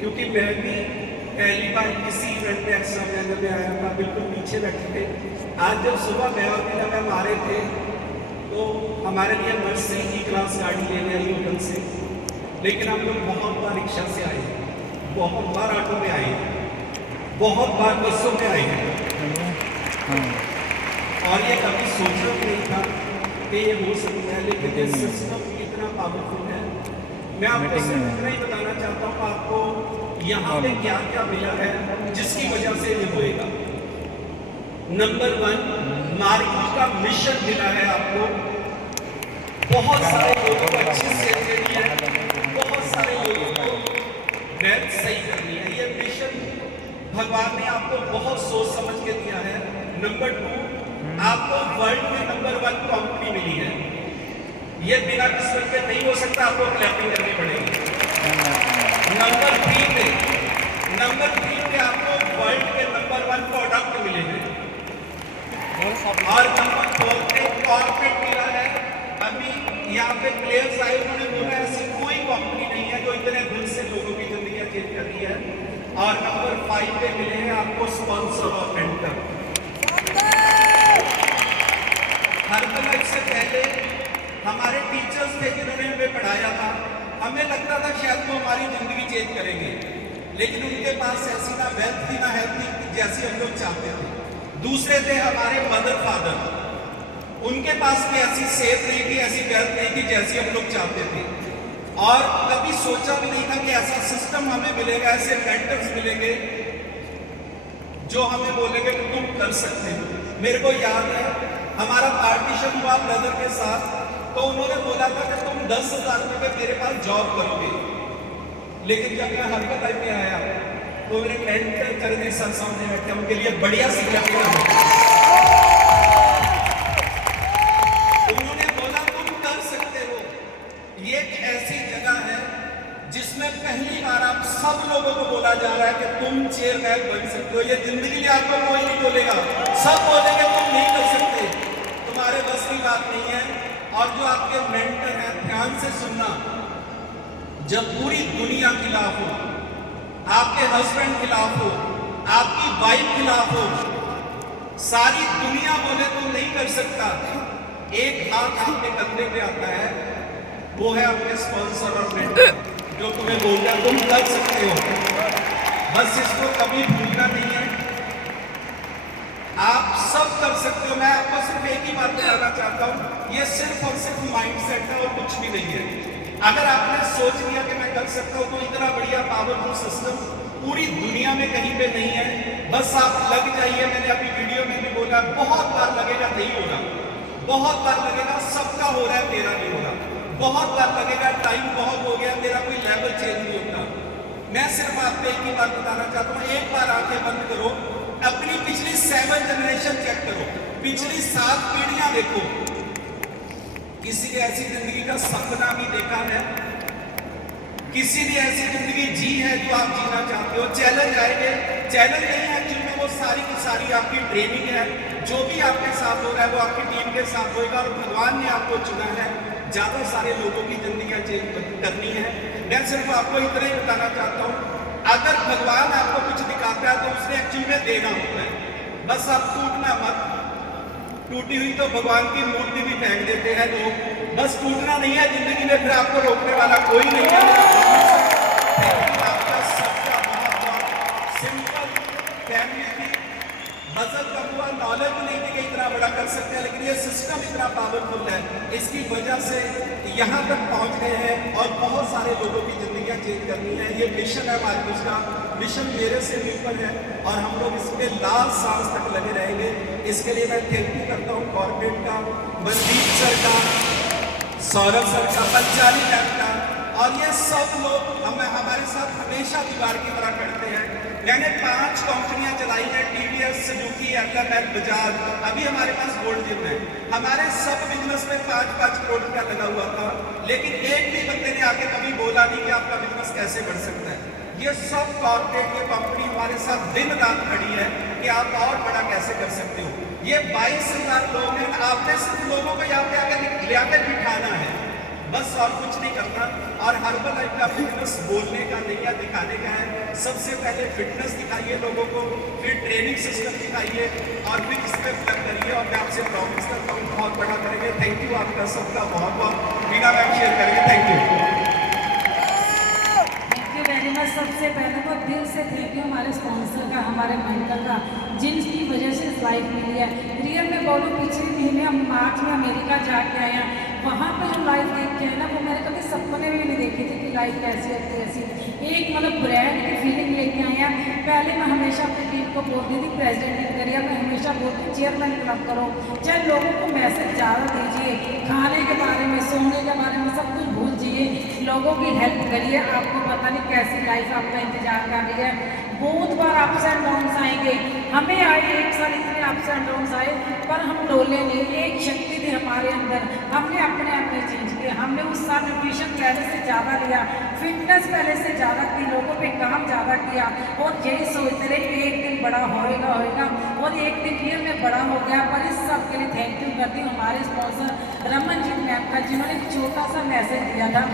क्योंकि मैं भी पहली बार किसी इवेंट में एक्स्ट्रा मैनर में आया था, बिल्कुल पीछे बैठे थे। आज जब सुबह मैं और मीना मैम आ रहे थे तो हमारे लिए बस से ही क्लास गाड़ी लेने आई होटल से, लेकिन हम लोग बहुत बार रिक्शा से आए, बहुत बार ऑटो में आए, बहुत बार बसों में आए हैं और ये कभी सोचा भी नहीं था कि ये हो सकता है। लेकिन ये सिस्टम इतना पावरफुल है। मैं आपको सिर्फ इतना ही बताना चाहता हूँ आपको यहाँ पे क्या क्या मिला है जिसकी वजह से ये होएगा। नंबर 1, मार्केट का मिशन मिला है आपको। बहुत सारे लोगों को अच्छी सेल देनी है, बहुत सारे लोगों को वेल्थ सही करनी है। ये मिशन भगवान ने आपको बहुत सोच समझ के दिया है। नंबर 2, आपको वर्ल्ड में नंबर 1 कंपनी मिली है। ये बिना किस्मत के नहीं हो सकता, आपको क्लैपिंग करनी पड़ेगी। नंबर 3 पे आपको वर्ल्ड के नंबर 1 प्रोडक्ट मिले हैं। और नंबर 4 पे कॉर्पोरेट मिला है। अभी यहाँ पे प्लेयर्स आए, उन्होंने बोला ऐसी कोई कंपनी नहीं है जो इतने दिल से लोगों की जिंदगी चेंज कर रही है। और नंबर 5 पे मिले हैं आपको स्पॉन्सर और मेंटर। हरकत से पहले हमारे टीचर्स थे जिन्होंने हमें पढ़ाया था, हमें लगता था शायद वो हमारी जिंदगी चेंज करेंगे, लेकिन उनके पास ऐसी ना वेल्थ थी ना हेल्थ थी जैसी हम लोग चाहते थे। दूसरे थे हमारे मदर फादर, उनके पास भी ऐसी सेहत नहीं थी, ऐसी वेल्थ नहीं थी जैसी हम लोग चाहते थे। और कभी सोचा भी नहीं था कि ऐसा सिस्टम हमें मिलेगा, ऐसे मेंटर्स मिलेंगे जो हमें बोलेंगे कि तुम कर सकते हो। मेरे को याद है हमारा पार्टीशन हुआ ब्रदर के साथ, तो उन्होंने बोला था कि तुम 10,000 रुपये मेरे पास जॉब करोगे। लेकिन जब मैं हरकत टाइम में आया तो मेरे मेंटर करने सर सामने बैठे, उनके लिए बढ़िया सीखा मिला। उन्होंने बोला तुम कर सकते हो। ये एक ऐसी जगह है जिसमें पहली बार आप सब लोगों को बोला जा रहा है कि तुम चेयरमैन बन सकते हो। ये जिंदगी में आपको कोई नहीं बोलेगा, सब बोलेंगे तुम नहीं कर सकते, तुम्हारे बस की बात नहीं है। और जो आपके मेंटर हैं, ध्यान से सुनना, जब पूरी दुनिया खिलाफ हो, आपके हस्बैंड खिलाफ हो, आपकी वाइफ खिलाफ हो, सारी दुनिया बोले तुम नहीं कर सकता, एक हाथ आपके कंधे पे आता है, वो है आपके स्पॉन्सर और मेंटर जो तुम्हें बोलता है तुम कर सकते हो। बस इसको कभी भूलना नहीं है, आप सब कर सकते हो। मैं आपको सिर्फ एक ही बात बताना चाहता हूँ, ये सिर्फ और सिर्फ माइंडसेट है और कुछ भी नहीं है। अगर आपने सोच लिया कि मैं कर सकता हूँ तो इतना बढ़िया पावरफुल सिस्टम पूरी दुनिया में कहीं पे नहीं है। बस आप लग जाइए। मैंने अभी वीडियो में भी बोला, बहुत बार लगेगा नहीं हो रहा, बहुत बार लगेगा सबका हो रहा है मेरा नहीं हो रहा, बहुत बार लगेगा टाइम बहुत हो गया मेरा कोई लेवल चेंज नहीं होता। मैं सिर्फ आपको एक ही बात बताना चाहता हूँ, एक बार आंखें बंद करो, अपनी पिछली 7 जनरेशन चेक करो, पिछली 7 पीढ़ियां देखो, किसी ने ऐसी जिंदगी का सपना भी देखा है? किसी ने ऐसी जिंदगी जी है जो आप जीना चाहते हो? चैलेंज आएंगे, चैलेंज नहीं है एक्चुअली में, वो सारी की सारी आपकी ट्रेनिंग है। जो भी आपके साथ हो रहा है वो आपकी टीम के साथ होगा और भगवान ने आपको चुना है ज्यादा सारे लोगों की जिंदगी चेंज करनी है। मैं सिर्फ आपको इतना ही बताना चाहता हूँ, अगर भगवान आपको कुछ दिखाता है तो उसने एक्चुअली में देना होता है। बस आप टूटना मत, टूटी हुई तो भगवान की मूर्ति भी फेंक देते हैं लोग, बस टूटना नहीं है जिंदगी में, फिर आपको रोकने वाला कोई नहीं है। आपका सबका बहुत सिंपल फैमिली थी, मजल का हुआ नॉलेज नहीं थी कि इतना बड़ा कर सकते हैं, लेकिन ये सिस्टम इतना पावरफुल है, इसकी वजह से यहाँ तक पहुँच गए हैं और बहुत सारे लोगों की जिंदगियाँ चेंज करनी है। ये मिशन है मार्केट का, मिशन मेरे से ऊपर है और हम लोग इस पे लास्ट सांस तक लगे रहेंगे। इसके लिए मैं थैंक यू करता हूँ कॉर्पोरेट का, मनदीप सर का, सौरभ सर का, पंचाली मैम का, और ये सब लोग हमारे साथ हमेशा दीवार की तरह खड़ते हैं। मैंने 5 कंपनियां चलाई हैं, टीवीएस, सुजुकी, एल, बजाज, अभी हमारे पास गोल्ड जिम है। हमारे सब बिजनेस में 5-5 करोड़ रुपया लगा हुआ था, लेकिन एक भी बंदे ने आके कभी बोला नहीं कि आपका बिजनेस कैसे बढ़ सकता है। ये सब कॉर्पोरेट की कंपनी हमारे साथ दिन रात खड़ी है कि आप और बड़ा कैसे कर सकते हो। ये 22,000 लोग हैं, आपने सिर्फ लोगों को यहाँ पे आकर ले आकर बिठाना है। बस और कुछ नहीं करना। और हर्बल लाइफ का फिटनेस बोलने का नहीं है, दिखाने का है। सबसे पहले फिटनेस दिखाइए लोगों को, फिर ट्रेनिंग सिस्टम दिखाइए और फिर इस पर प्लग करिए। और मैं आपसे प्रॉमिस करता हूँ बहुत बड़ा करेंगे। थैंक यू आपका सबका बहुत बहुत। मीना मैम शेयर करेंगे। Thank you very much. सबसे पहले तो दिल से थैंक यू हमारे स्पॉन्सर का, हमारे मेंटर का, जिनकी वजह से इस लाइफ मिली है। रियल में बोलूँ, पिछले महीने हम मार्च में अमेरिका जाके आए हैं। वहाँ पे जो लाइफ देख के आए ना, वो मैंने कभी सपने में भी नहीं देखी थी कि लाइफ कैसी होती है। ऐसी एक मतलब ब्रांड की फीलिंग लेके आए हैं। पहले मैं हमेशा अपनी टीम को बोलती थी प्रेसिडेंट की करिए, मैं हमेशा बोलती हूँ चेयरमैन क्लब करो, चाहे लोगों को मैसेज ज़्यादा दीजिए, खाने के बारे में, सोने के बारे में, सब कुछ भूल जाइए, लोगों की हेल्प करिए। आपको पता नहीं कैसी लाइफ आपका इंतजार कर रही है। बहुत बार अप्स एंड डाउन्स आएंगे, हमें आए, एक साल इतने अप्स एंड डाउन्स आए, पर हम डोले नहीं। एक शक्ति थी हमारे अंदर, हमने अपने आप में चेंज किया। हमने उस साल न्यूट्रिशन पहले से ज़्यादा लिया, फिटनेस पहले से ज़्यादा की, लोगों पे काम ज़्यादा किया और यही सोचते रहे एक दिन बड़ा होएगा और एक दिन फिर में बड़ा हो गया। पर इस सब के लिए थैंक यू करती हूँ हमारे स्पॉन्सर रमनजीत मैम का, जिन्होंने एक छोटा सा मैसेज दिया था।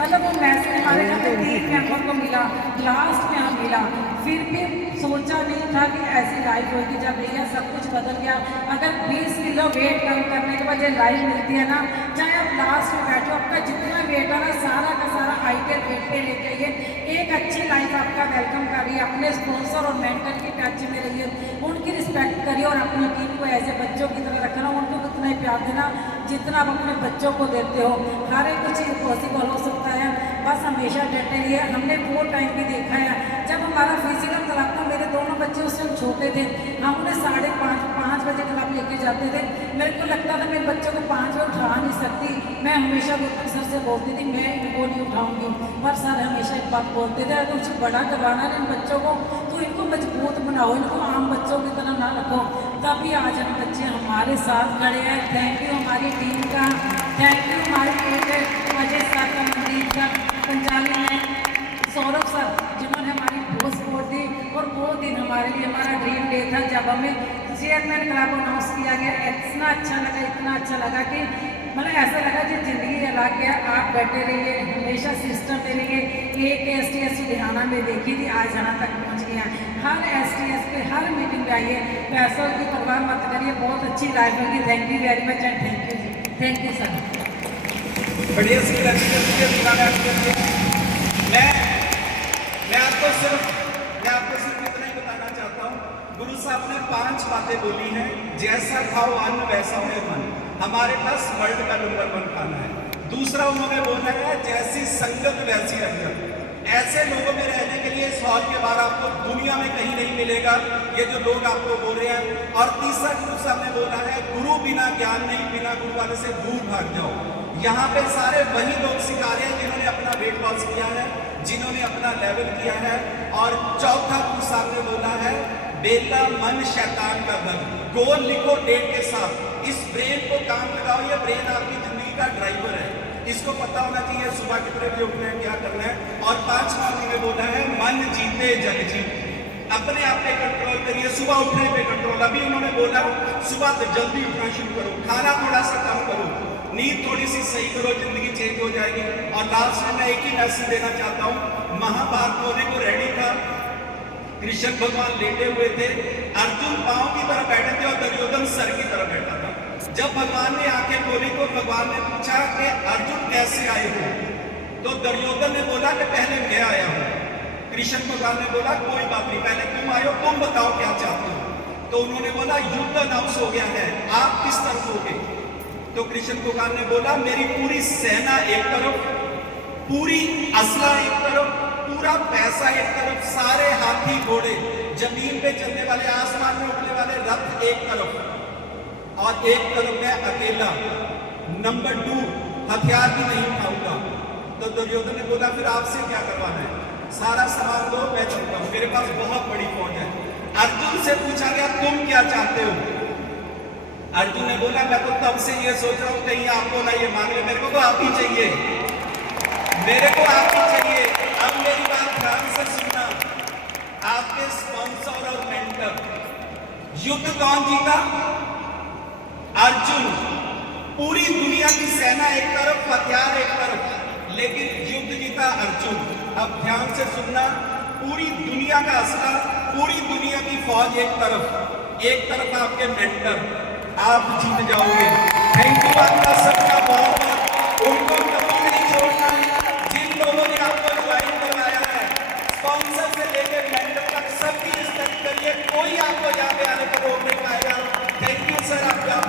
मतलब वो मैसेज हमारे यहाँ पे 3 मेंबर को मिला, लास्ट में हम मिला। फिर भी सोचा नहीं था कि ऐसी लाइफ होगी। जब भैया सब कुछ बदल गया। अगर 20 किलो वेट कम करने के बाद जो लाइफ मिलती है ना, चाहे आप लास्ट में बैठो, आपका जितना वेट है ना सारा का सारा आइडियल वेट पे लेके आइए। एक अच्छी लाइफ आपका वेलकम करिए। अपने स्पॉन्सर और मेंटर की टच में रहिए, उनकी रिस्पेक्ट करिए और अपनी टीम को ऐसे बच्चों की तरह रखना, उनको उतना ही प्यार देना जितना आप अपने बच्चों को देते हो। हर एक कुछ पॉसिबल हो सकता है, बस हमेशा डटे रहिए। हमने वो टाइम भी देखा है जब हमारा फिजिकल क्लब था, मेरे दोनों बच्चे उस टाइम छोटे थे, हम उन्हें 5:30 बजे क्लब लेके जाते थे। मेरे को लगता था मेरे बच्चों को 5 बजे उठा नहीं सकती। मैं हमेशा गुरु सर से बोलती थी मैं इनको नहीं उठाऊंगी, पर सर हमेशा एक बात बोलते थे, अगर कुछ बड़ा करवाना है इन बच्चों को तो इनको मजबूत बनाओ, इनको आम बच्चों की तरह ना रखो। तभी आज हम बच्चे हमारे साथ खड़े हैं। थैंक यू हमारी टीम का, थैंक यू हमारे कोच अजय सर का, मनदीप का, पंचाली में सौरभ सर, जिन्होंने हमारी बहुत सपोर्ट दी। और वो दिन हमारे लिए हमारा ड्रीम डे था जब हमें चेयरमैन क्लब अनाउंस किया गया। इतना अच्छा लगा, इतना अच्छा लगा कि मतलब ऐसा लगा कि ज़िंदगी अलग गया। आप बैठे रहिए, हमेशा सिस्टम दे रहिए। एक STS लुधियाना में देखी थी, आज यहाँ तक पहुँच गया। हर STS पे हर मीटिंग में आइए, पैसों की परवाह मत करिए, बहुत अच्छी लाइफ होगी। Thank you very much and thank you ji, thank you sir. बढ़िया सी मैं आपको सिर्फ इतना ही बताना चाहता हूँ। गुरु साहब ने 5 बातें बोली हैं। जैसा खाओ अन्न वैसा हो मन। हमारे पास वर्ल्ड का नंबर 1 खाना है। दूसरा उन्होंने बोला है जैसी संगत वैसी रंगत। ऐसे लोगों में रहने के लिए इस हॉल के बाहर आपको दुनिया में कहीं नहीं मिलेगा, ये जो लोग आपको बोल रहे हैं। और तीसरा गुरु साहब ने बोला है गुरु बिना ज्ञान नहीं, बिना गुरु वाले से दूर भाग जाओ। यहाँ पे सारे वही लोग सिखा रहे हैं जिन्होंने अपना वेट लॉस किया है, जिन्होंने अपना लेवल किया है। और चौथा गुरु साहब ने बोला है बेला मन शैतान का बन। गोल लिखो डेट के साथ, इस ब्रेन को काम लगाओ। ये ब्रेन आपकी जिंदगी का ड्राइवर है, इसको पता होना चाहिए सुबह कितने बजे उठना है, क्या करना है। और 5वां उन्होंने बोला है मन जीते जग जीत। अपने आप पे कंट्रोल करिए, सुबह उठने पे कंट्रोल। अभी उन्होंने बोला सुबह तो जल्दी उठना शुरू करो, खाना थोड़ा सा कम करो, नींद थोड़ी सी सही करो, जिंदगी चेंज हो जाएगी। और लास्ट में मैं एक ही मैसेज देना चाहता हूँ। महाभारत होने को रेडी था, कृष्ण भगवान लेटे हुए थे, अर्जुन पांव की तरफ बैठे थे और दुर्योधन सर की तरफ बैठा था। जब भगवान ने आंखें खोली तो भगवान ने पूछा कि अर्जुन कैसे आए हो? तो दुर्योधन ने बोला कि पहले मैं आया हूँ। कृष्ण भगवान ने बोला कोई बात नहीं, पहले तुम आए हो, तुम बताओ क्या चाहते हो। तो उन्होंने बोला युद्ध अनाउंस हो गया है, आप किस तरफ होगे? तो कृष्ण भगवान ने बोला मेरी पूरी सेना एक तरफ, पूरी असला एक तरफ, पूरा पैसा एक तरफ, सारे हाथी घोड़े, जमीन पे चलने वाले, आसमान में उड़ने वाले रथ एक तरफ, और एक तरफ मैं अकेला, नंबर 2 हथियार भी नहीं उठाऊंगा। तो दुर्योधन ने बोला फिर आपसे क्या करवाना है? सारा सामान दो, मैं चलता हूं, मेरे पास बहुत बड़ी फौज है। अर्जुन से पूछा गया तुम क्या चाहते हो? अर्जुन ने बोला मैं तो तब से ये सोच रहा हूं कहीं आपको ना ये मांग ले, मेरे को तो आप ही चाहिए, मेरे को आप ही चाहिए। अब मेरी बात ध्यान से सुनना, आपके स्पॉन्सर और मेंटर, युद्ध कौन जीता? अर्जुन। पूरी दुनिया की सेना एक तरफ, हथियार एक तरफ, लेकिन युद्ध जीता अर्जुन। अब ध्यान से सुनना, पूरी दुनिया का असला, पूरी दुनिया की फौज एक तरफ आपके मेंटर, आप जीत जाओगे। थैंक यू आपका सबका बहुत बहुत। उनको कभी नहीं छोड़ना। जिन लोगों ने आपको ज्वाइन करवाया है, स्पॉन्सर से लेकर मेंटर तक, सबकी रिस्पेक्ट करिए। कोई आपको यहाँ पे आने को रोक नहीं पाएगा। थैंक यू सर आपका।